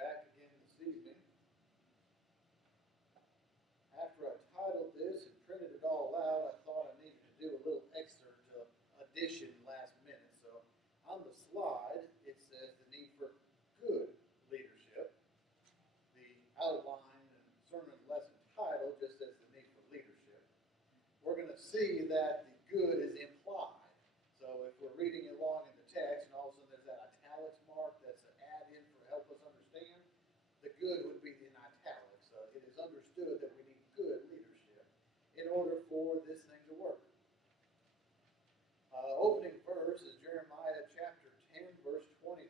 back again this evening. After I titled this and printed it all out, I thought I needed to do a little excerpt addition last minute. So on the slide, it says the need for good leadership. The outline and sermon lesson title just says the need for leadership. We're going to see that the good is implied. So if we're reading along in the text and all of a sudden there's that italics mark that's an add-in for help us understand, the good would be in italics. It is understood that we need good leadership in order for this thing to work. Opening verse is Jeremiah chapter 10, verse 23.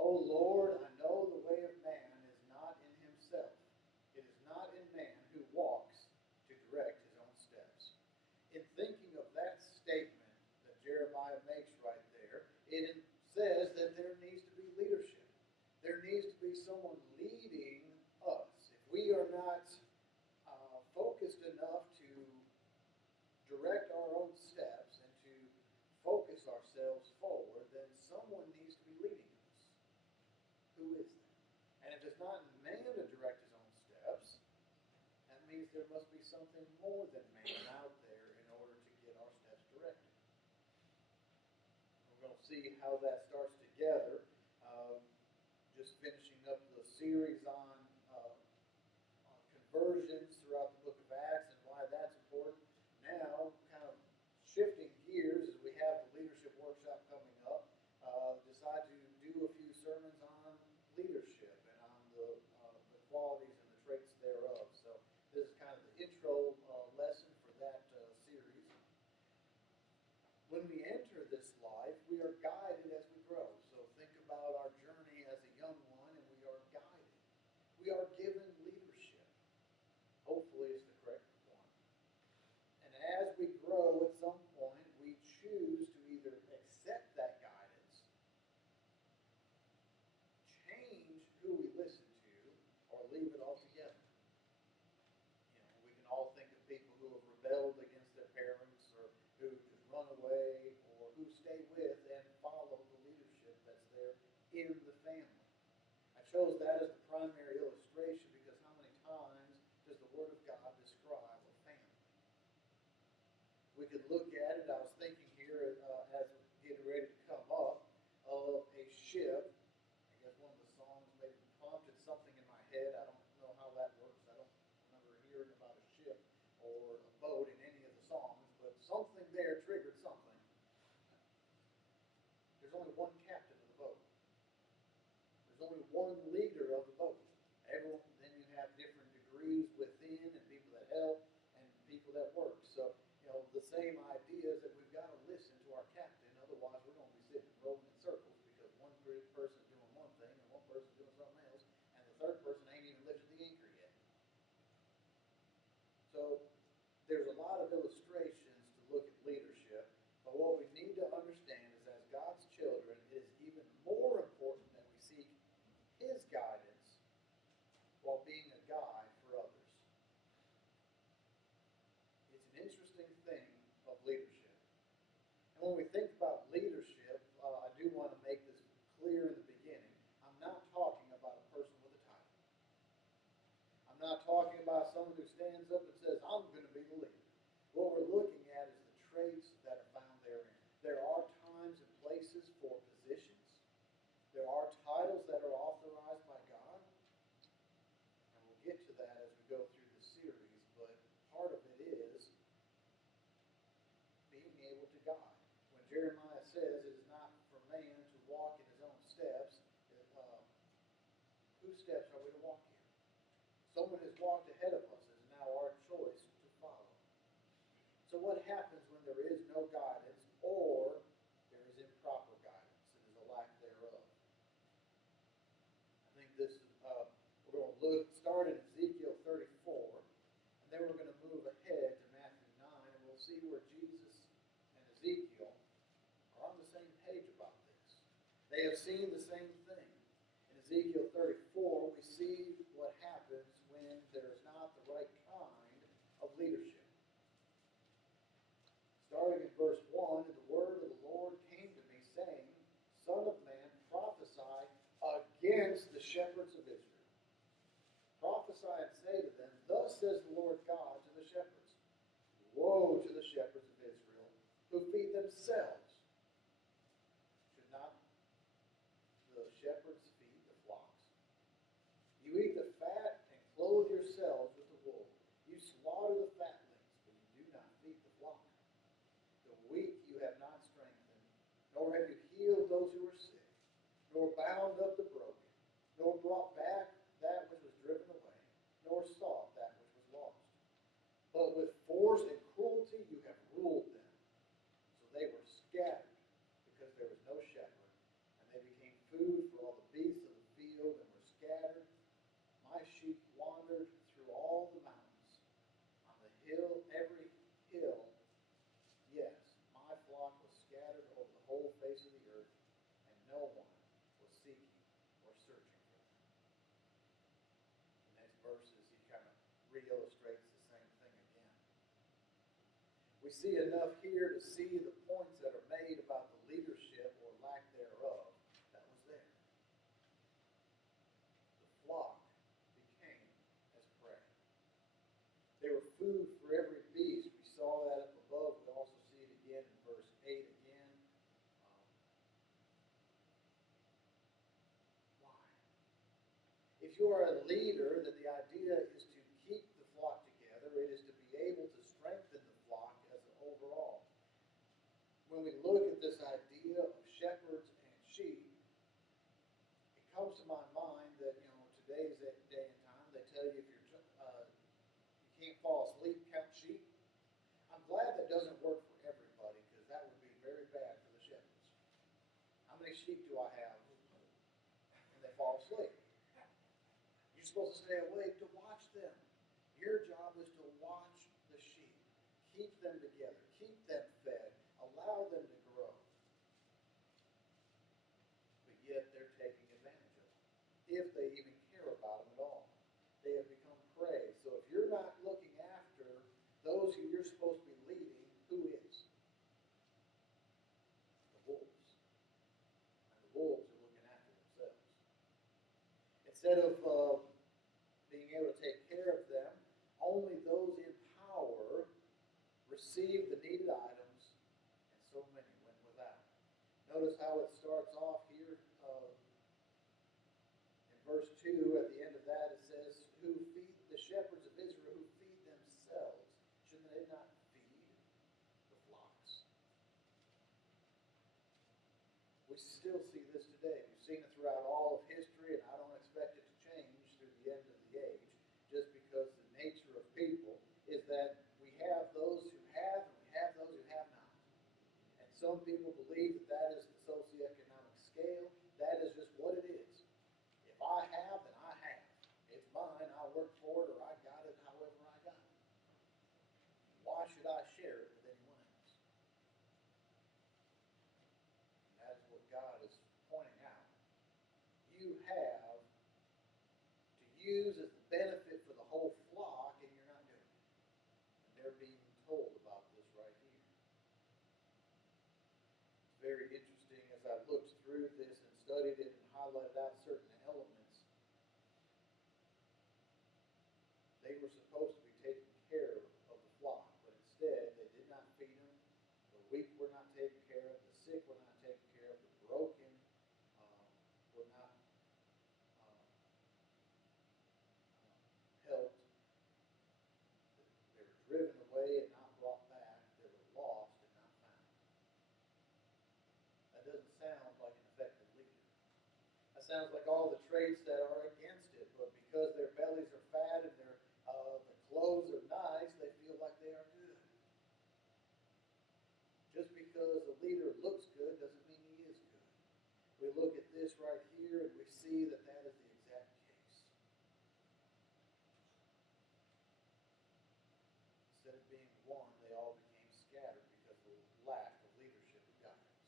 O Lord, I know the way of man is not in himself. It is not in man who walks to direct his own steps. In thinking of that statement that Jeremiah makes right there, it says that there needs to be leadership. There needs to be someone leading us. If we are not focused enough to direct our own steps and to focus ourselves forward, then someone needs to be leading us. Who is that? And if it's not man to direct his own steps, that means there must be something more than man out there in order to get our steps directed. We're going to see how that starts together. Just finishing up the series on conversions throughout the book of Acts and why that's important. Now, kind of shifting gears as we have the leadership workshop coming up, decide to do a few sermons on leadership and on the qualities and the traits thereof. So this is kind of the intro lesson for that series. When we enter this life, we are guided as we grow. So think about our journey as a young one, and we are guided. We are given leadership. Hopefully it's the correct one. And as we grow, at some point, we choose to either accept that guidance, change who we listen to, or leave it altogether. We can all think of people who have rebelled against their parents, or who just run away, or who stay with and follow the leadership that's there in the family. I chose that as the primary illustration because how many times does the Word of God describe a family? We could look at it. I was thinking here as we're getting ready to come up of a ship. I guess one of the songs maybe prompted something in my head. I don't know how that works. I don't remember hearing about a ship or a boat in any of the songs, but something there triggered something. There's only one captain of the boat. There's only one leader of the boat. Everyone, then you have different degrees within, and people that help, and people that work. So, the same idea is that we've got to listen to our captain, otherwise we're going to be sitting rolling in circles because one person is doing one thing and one person is doing something else, and the third person ain't even lifted the anchor yet. So, there's a lot of illustrations to look at leadership, but what we need to understand is as God's children, it is even more important that we seek His guidance while being a guide for others. It's an interesting thing of leadership. And when we think about leadership, I do want to make this clear in the beginning. I'm not talking about a person with a title. I'm not talking about someone who stands up and says, I'm going to be the leader. What we're looking at is the traits that are found therein. There are times and places for positions. There are titles that are authorized by God. And we'll get to that as we go through the series, but part of it is being able to guide. When Jeremiah says it is not for man to walk in his own steps, whose steps are we to walk in? Someone has walked ahead of us. It is now our choice to follow. So what happens when there is no guidance or there is improper guidance? It is a lack thereof. I think this is, we're going to start in Ezekiel 34, and then we're going to move ahead to Matthew 9, and we'll see where Jesus and Ezekiel are on the same page about this. They have seen the same thing. In Ezekiel 34, we see what happens when there is not the right kind of leadership. Starting in verse 1, and the word of the Lord came to me, saying, Son of man, prophesy against the shepherd themselves. Should not the shepherds feed the flocks? You eat the fat and clothe yourselves with the wool. You slaughter the fatlings, but you do not feed the flock. The weak you have not strengthened, nor have you healed those who are sick, nor bound up the broken, nor brought back that which was driven away, nor sought that which was lost. But with force and cruelty you have ruled them. So they were scattered, because there was no shepherd, and they became food for all the beasts of the field, and were scattered. My sheep wandered through all the mountains, on the hill, every hill. Yes, my flock was scattered over the whole face of the earth, and no one was seeking or searching for them. The next verses, he kind of re-illustrates the same thing again. We see enough here to see the points that are made about the leadership or lack thereof that was there. The flock became as prey. They were food for every beast. We saw that up above. We also see it again in verse 8 again. Why? If you are a leader, then the idea is to keep the flock together. It is to be able to strengthen the flock as an overall. When we look at this idea of shepherds and sheep, it comes to my mind that, today's day and time, they tell you if you can't fall asleep, count sheep. I'm glad that doesn't work for everybody, because that would be very bad for the shepherds. How many sheep do I have? And they fall asleep. You're supposed to stay awake to watch them. Your job is to watch the sheep. Keep them together. Keep them fed. Allow them to grow. But yet they're taking advantage of them, if they even care about them at all. They have become prey. So if you're not looking after those who you're supposed to be leading, who is? The wolves. And the wolves are looking after themselves. Instead of being able to take care of them, only those in power received the needed items, and so many went without. Notice how it starts off here in verse 2. At the end of that, it says, "Who feed the shepherds of Israel who feed themselves? Shouldn't they not feed the flocks?" We still see this today. We've seen it throughout all of history, and I don't expect it to change through the end of the age, just because the nature of people is that we have those who have, and we have those who have not. And some people believe that that is the socioeconomic scale. That is just what it is. If I have, then I have. It's mine. I worked for it, or I got it however I got it. Why should I share it with anyone else? And that is what God is pointing out. You have to use as the benefit for the whole flock, and you're not doing it. And they're being told about this right here. It's very interesting as I looked through this and studied it and highlighted out certain elements. They were supposed to be taking care of the flock, but instead they did not feed them. The weak were not taken care of. The sick were not taken care of. The broken were not helped. They were driven away and not brought back. They were lost and not found. That doesn't sound like an effective leader. That sounds like all the traits that are against it, but because their bellies are fat and the clothes are nice, they feel like they are good. Just because a leader looks good doesn't mean he is good. We look at this right here and we see that that is the exact case. Instead of being one, they all became scattered because of the lack of leadership and guidance.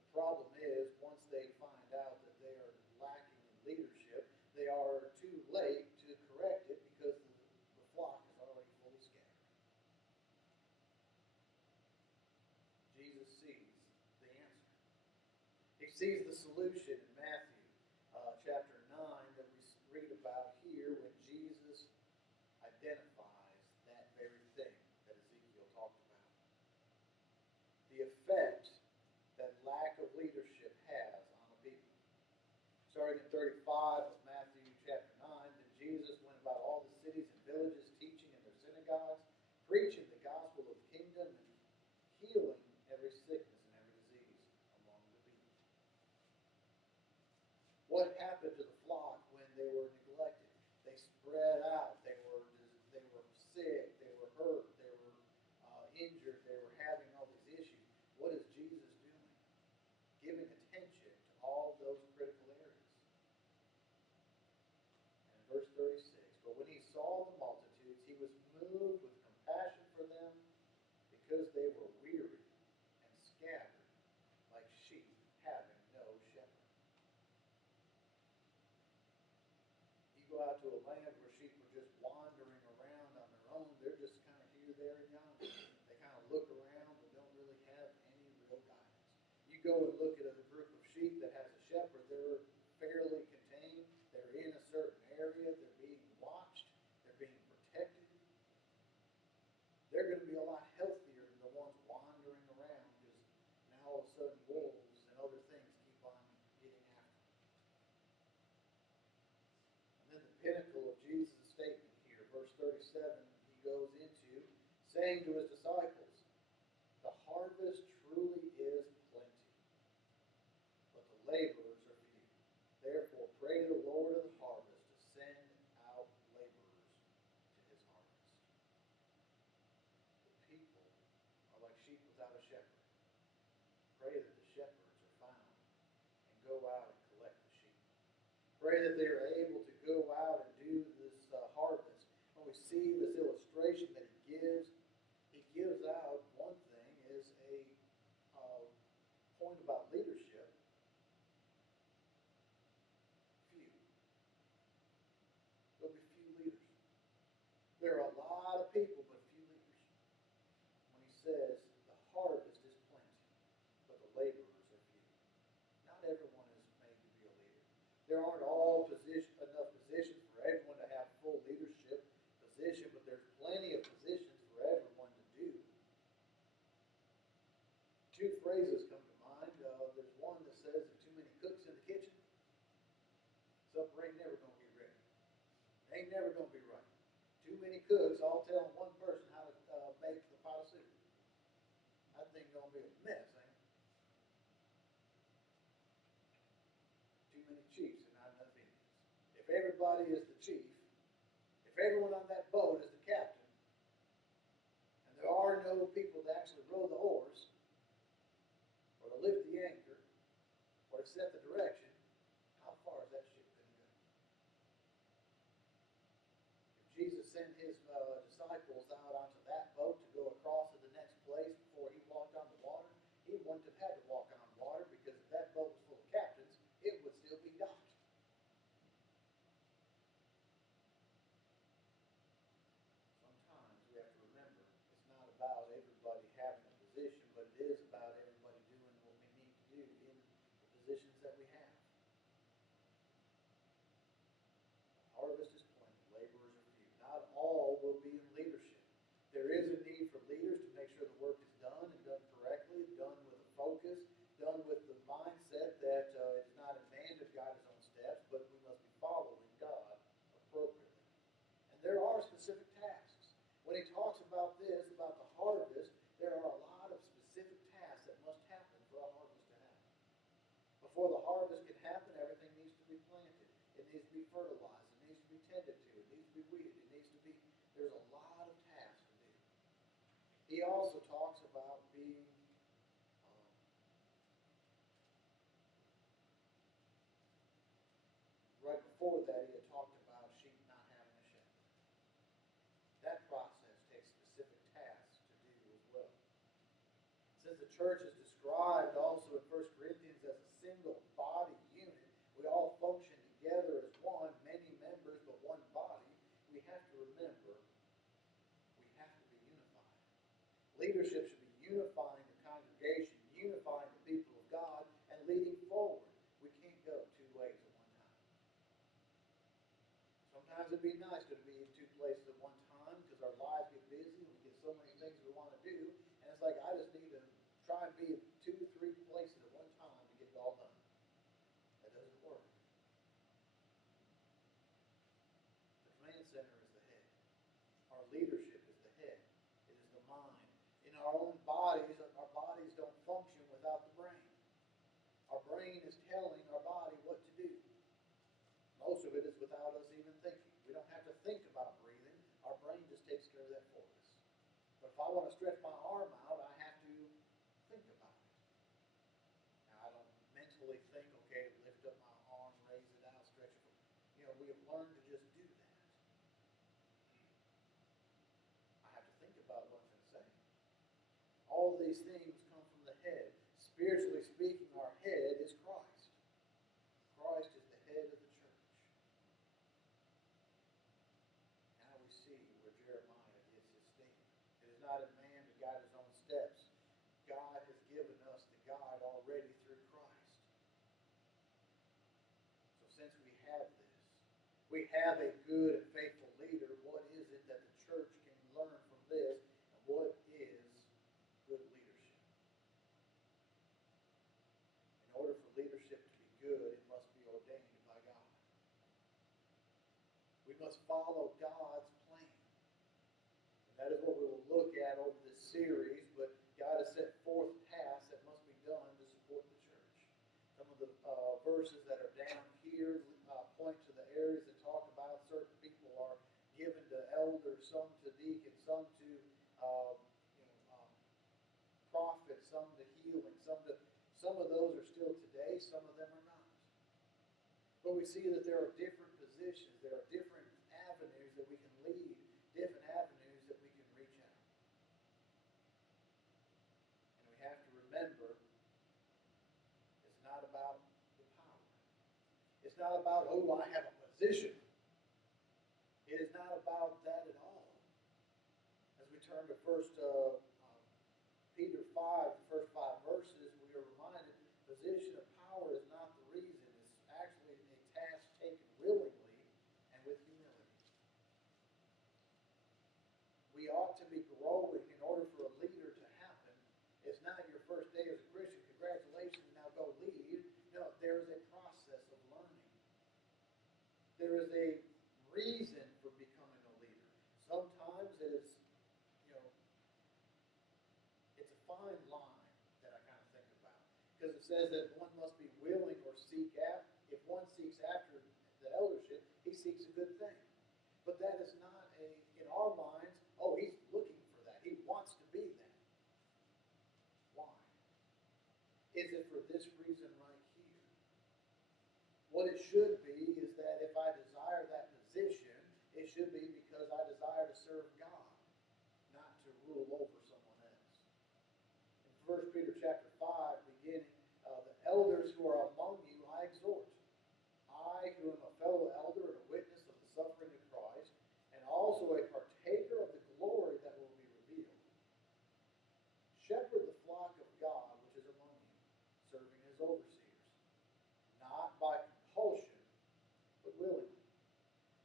The problem is, once they find out that they are lacking in leadership, they are too late to correct it because the flock is already fully scattered. Jesus sees the answer. He sees the solution in Matthew chapter 9 that we read about here when Jesus identifies that very thing that Ezekiel talked about. effect that lack of leadership has on the people. Starting in 35 of Matthew chapter 9, then Jesus went about all the cities and villages, teaching in their synagogues, preaching the gospel of the kingdom, and healing every sickness and every disease among the people. What happened to the flock when they were neglected? They spread out. They were sick. They were hurt. They were injured. They were having all these issues. What is Jesus doing? Giving attention to all those critical areas. And in verse 36, but when he saw the multitudes, he was moved with compassion for them because they were weary and scattered like sheep having no shepherd. You go out to a land where sheep are just wandering around on their own. They're just kind of here, there, and yonder. They kind of look around but don't really have any real guidance. You go and look at a group of sheep that has a shepherd. They're fairly contained. They're in a certain area. They're being watched. They're being protected. They're going to be a lot healthier than the ones wandering around because now all of a sudden wolves and other things keep on getting after them. And then the pinnacle of Jesus' statement here, verse 37, he goes into saying to his disciples, the harvest truly is plenty, but the laborers are few. Therefore pray to the Lord of the harvest to send out laborers to his harvest. The people are like sheep without a shepherd. Pray that the shepherds are found and go out and collect the sheep. Pray that they are able to go out and do this harvest. When we see this illustration that he gives out one thing is a point about leadership. Few. There'll be few leaders. There are a lot of people, but few leaders. When he says the harvest is plenty, but the laborers are few. Not everyone is made to be a leader. There aren't enough positions for everyone to have full leadership position, but there's plenty of positions for everyone to do. Two phrases come to mind. There's one that says there's too many cooks in the kitchen. Supper ain't never going to be ready. Ain't never going to be right. Too many cooks all telling one person how to make the pot of soup. That thing's going to be a mess, ain't it? Too many chiefs and not enough Indians. If everybody is the chief, if everyone on that boat is the captain, and there are no people to actually row the oars, or to lift the anchor, or to set the direction, how far is that ship going to go? If Jesus sent his disciples out onto that boat to go across to the next place before he walked on the water, he wouldn't have had to walk on water because if that boat was full of captains, it would still be docked. Sometimes we have to remember it's not about everybody having a position, but it is about everybody doing what we need to do in the positions that we have. Harvest is plenty, laborers are few. Not all will be in leadership. There is a need for leaders to make sure the work is done and done correctly, done with a focus, done with the mindset that it's not a man to guide his own steps, but we must be following God appropriately. And there are specific tasks. When he talks about this, about the harvest, there are a lot of specific tasks that must happen for a harvest to happen. Before the harvest can happen, everything needs to be planted. It needs to be fertilized. It needs to be tended to. It needs to be weeded. It needs to be, there's a lot of tasks to do. He also talks about being right before that, he had talked about sheep not having a shepherd. That process takes specific tasks to do as well. Since the church is described also in 1 Corinthians as a single body unit, we all function together as one, many members but one body, we have to remember we have to be unified. Leadership should be unifying the congregation, unifying the people of God, and leading forward. We can't go two ways at one time. Sometimes it'd be nice to be in two places at one time because our lives get busy and we get so many things we want to do. And it's like, I just need to try and be in our own bodies don't function without the brain. Our brain is telling our body what to do. Most of it is without us even thinking. We don't have to think about breathing. Our brain just takes care of that for us. But if I want to stretch my arm out, I have to think about it. Now, I don't mentally think, okay, lift up my arm, raise it out, stretch it. We have learned to just do that. I have to think about what I'm going to say. All these things come from the head. Spiritually speaking, our head is Christ. Christ is the head of the church. Now we see where Jeremiah is his statement. It is not in man to guide his own steps. God has given us the guide already through Christ. So since we have this, we have a good and faithful leader, what is it that the church can learn from this? And what is good leadership? In order for leadership to be good, it must be ordained by God. We must follow God's plan. And that is what we will look at over this series, but God has set forth paths that must be done to support the church. Some of the verses that are down here point to the areas that talk about certain people are given to elders, some to deacons, some to prophets, some to healing, some of those are still today, some of them are not. But we see that there are different positions, there are different avenues that we can lead, different avenues that we can reach out. And we have to remember, it's not about the power. It's not about, oh, I have a position. It is not about that at all. As we turn to Peter 5, the first 5 verses, we are reminded position of power is not the reason. It's actually a task taken willingly and with humility. We ought to be growing in order for a leader to happen. It's not your first day as a Christian, congratulations, now go lead. No, there is a process of learning. There is a reason for becoming a leader. Sometimes it is, it's a fine line that I kind of think about. Because it says that one must be willing or seek after. If one seeks after the eldership, he seeks a good thing. But that is not in our minds, oh, he's looking for that. He wants to be that. Why? Is it for this reason right here? What it should be is that if I desire that position, it should be because I desire to serve God, not to rule over someone else. In 1 Peter chapter 5, beginning, the elders who are among you, I exhort. I, who am a fellow elder and a witness of the suffering of Christ, and also a partaker of the glory that will be revealed. Shepherd the flock of God which is among you, serving as overseers, not by compulsion, but willingly,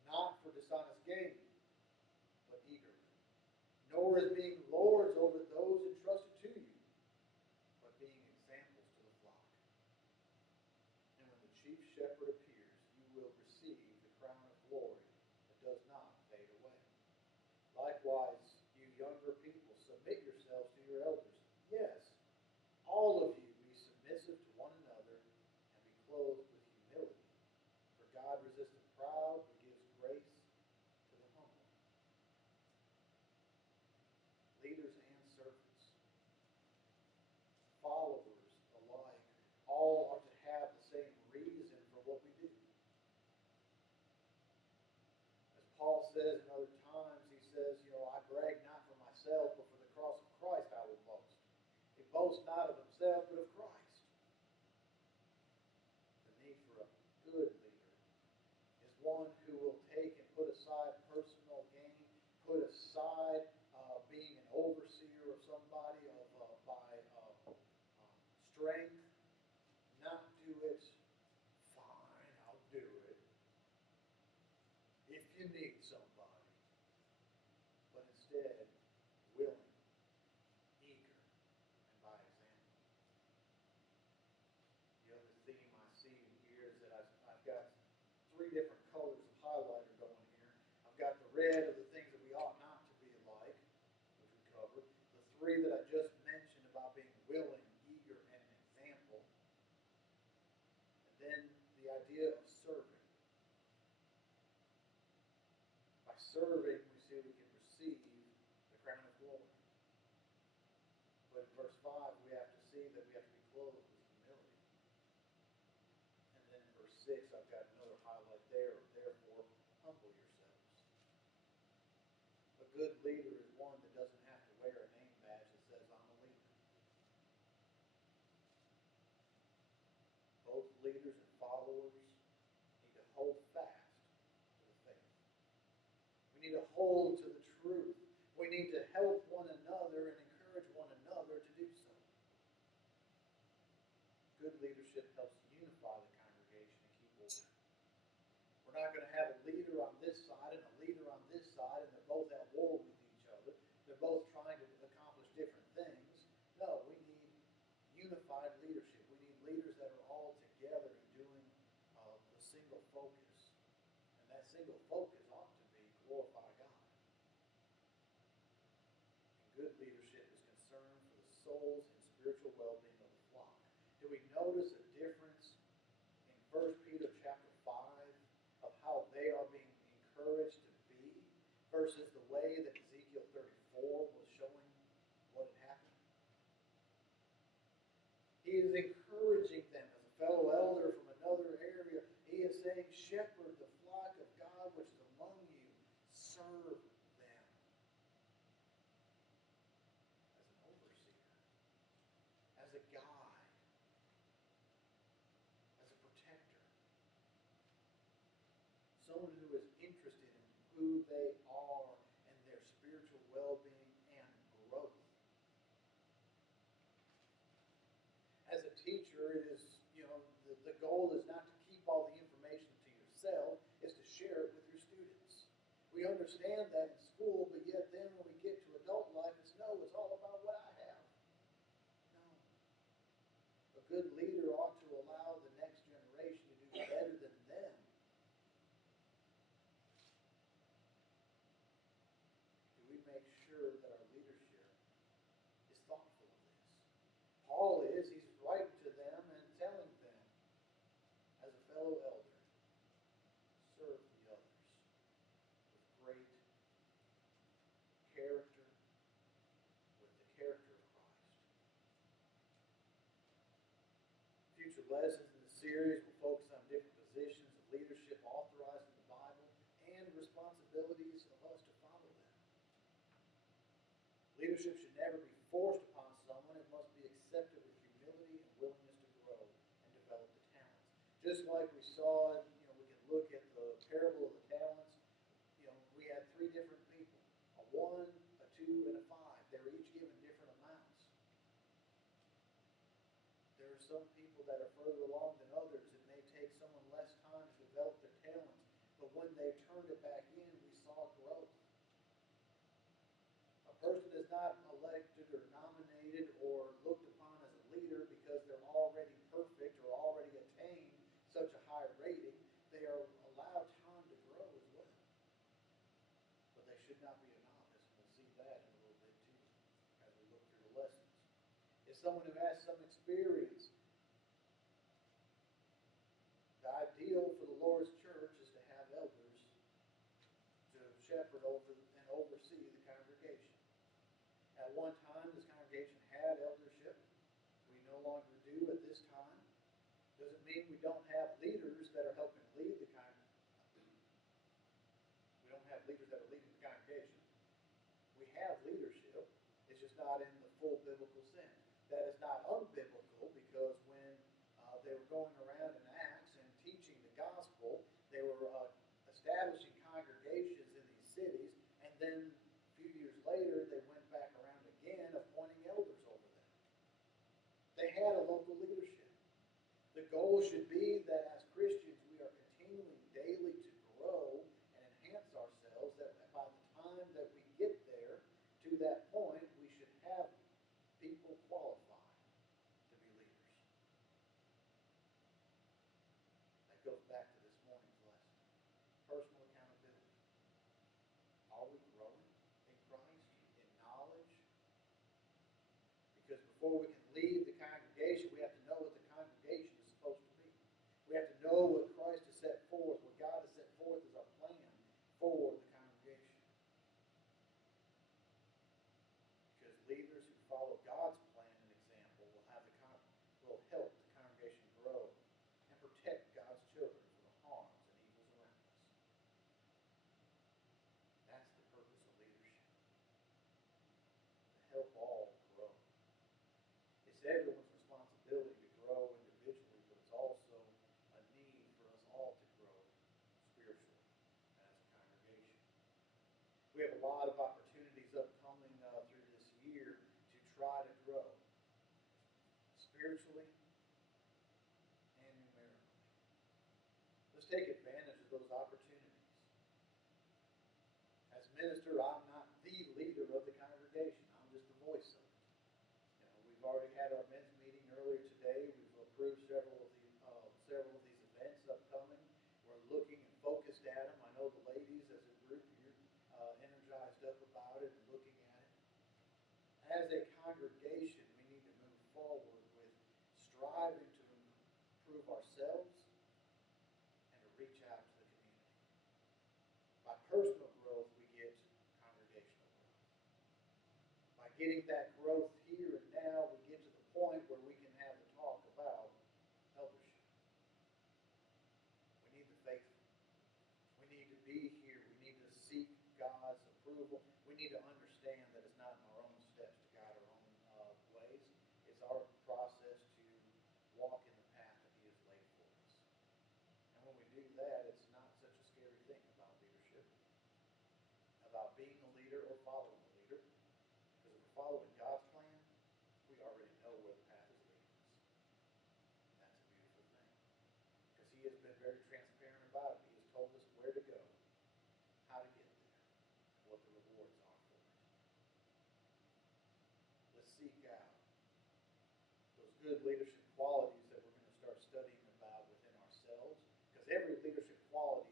not for dishonest gain, but eagerly, nor as being lords over those entrusted to you, but being examples to the flock. And when the chief shepherd appears, you will receive the crown of glory that does not fade away. Likewise, you younger people, submit yourselves to your elders. Yes, all of you be submissive to one another and be clothed with humility. For God resists the proud, but gives grace to the humble. Leaders and servants, followers alike, all are to have the same reason for what we do. As Paul says in other times, he says, I brag not for myself, but for the cross of Christ I will boast. He boasts not of himself, but of Christ. The need for a good leader is one who will take and put aside personal gain, put aside being an overseer of somebody by strength, not do it, fine, I'll do it, if you need somebody, but instead, willing, eager, and by example. The other theme I see here is that I've got 3 different colors of highlighter going here. I've got the red of the things that we ought not to be like, which we covered. The 3 three that I just mentioned about being willing, eager, and an example. And then the idea of serving. By serving, we see we can receive the crown of glory. But in verse 5, we have to see that we have to be clothed with humility. And then in verse 6, I've got another highlight there. Therefore, humble yourselves. A good leader is one that doesn't have to wear a name badge that says, I'm a leader. Both leaders and followers need to hold fast to the faith. We need to hold to the truth. We need to help one another and encourage one another to do so. Good leadership helps unify the congregation and keep order. We're not going to have a leader on this side and a leader on this side, and they're both at war with each other. They're both trying to accomplish different things. No, we need unified leadership. We need leaders that are all together and doing the single focus. And that single focus ought to be glorify God. And good leadership is concerned for the souls and spiritual well-being of the flock. Do we notice a difference in 1 Peter chapter 5 of how they are being encouraged to be versus the way that Ezekiel 34 was showing what had happened? He is encouraging them as a fellow elder from another area. He is saying, shepherd the flock of God which is among you. Serve them as an overseer, as a guide, as a protector. Someone who is interested in who they are and their spiritual well-being and growth. As a teacher, it is, the goal is not to keep all the information to yourself, it's to share it with your students. We understand that in school, but yet then when we get to adult life, it's all about what I have. No. A good leader ought to allow the next generation to do better than them. Do we make sure that our leadership is thoughtful of this? Paul is, he's writing to them and telling them, as a fellow elder, serve the others with great character, with the character of Christ. Future lessons in the series will focus on different positions of leadership authorized in the Bible and responsibilities of us to follow them. Leadership should never be forced upon someone. It must be accepted with humility and willingness to grow and develop the talents. Just like we saw, we can look at the parable of the talents. We had three different people, a 1, a 2, and a 5. They were each given different amounts. There are some people that are further along than others. It may take someone less time to develop their talents, but when they turned it back in, we saw growth. A person is not elected or nominated or looked upon as a leader because they're already perfect or already attained such a high rating. They are allowed time to grow as well. But they should not be a novice. We'll see that in a little bit too as we look through the lessons. If someone who has some experience, the ideal for the Lord's church is to have elders to shepherd over and oversee the congregation. At one time, this congregation had eldership. We no longer do at this time. Doesn't mean we don't have leaders that are helping lead the congregation. We don't have leaders that are leading the congregation. We have leadership. It's just not in the full biblical sense. That is not unbiblical because when they were going around in Acts and teaching the gospel, they were establishing congregations in these cities, and then a few years later, they went back around again appointing elders over them. They had a local leadership. The goal should be that as Christians, we are continuing daily to grow and enhance ourselves, that by the time that we get there, to that point, we should have people qualified to be leaders. That goes back to this morning's lesson. Personal accountability. Are we growing in Christ, in knowledge, a lot of opportunities upcoming through this year to try to grow spiritually and numerically. Let's take advantage of those opportunities. As minister, I'm not the leader of the congregation. I'm just the voice of it. We've already had our men's meeting earlier today. We've approved several of these events upcoming. We're looking and focused at them. I know the ladies, as a group, you're energized up about it and looking at it. As a congregation, we need to move forward with striving to improve ourselves and to reach out to the community. By personal growth, we get congregational growth. By getting that growth here and now, we get to the point where we can have the talk about eldership. We need the faithful. We need to be here. We need to seek God's approval. We need to understand that it's not in our own steps to guide our own ways. It's our process to walk in the path that He has laid for us. And when we do that, it's not such a scary thing about leadership, about being a leader or following a leader. Because if we're following God's plan, we already know where the path is leading us. And that's a beautiful thing. Because He has been very transparent about it. He has told us where to go, how to get there, what the rewards are for it. Let's seek out those good leadership qualities that we're going to start studying about within ourselves. Because every leadership quality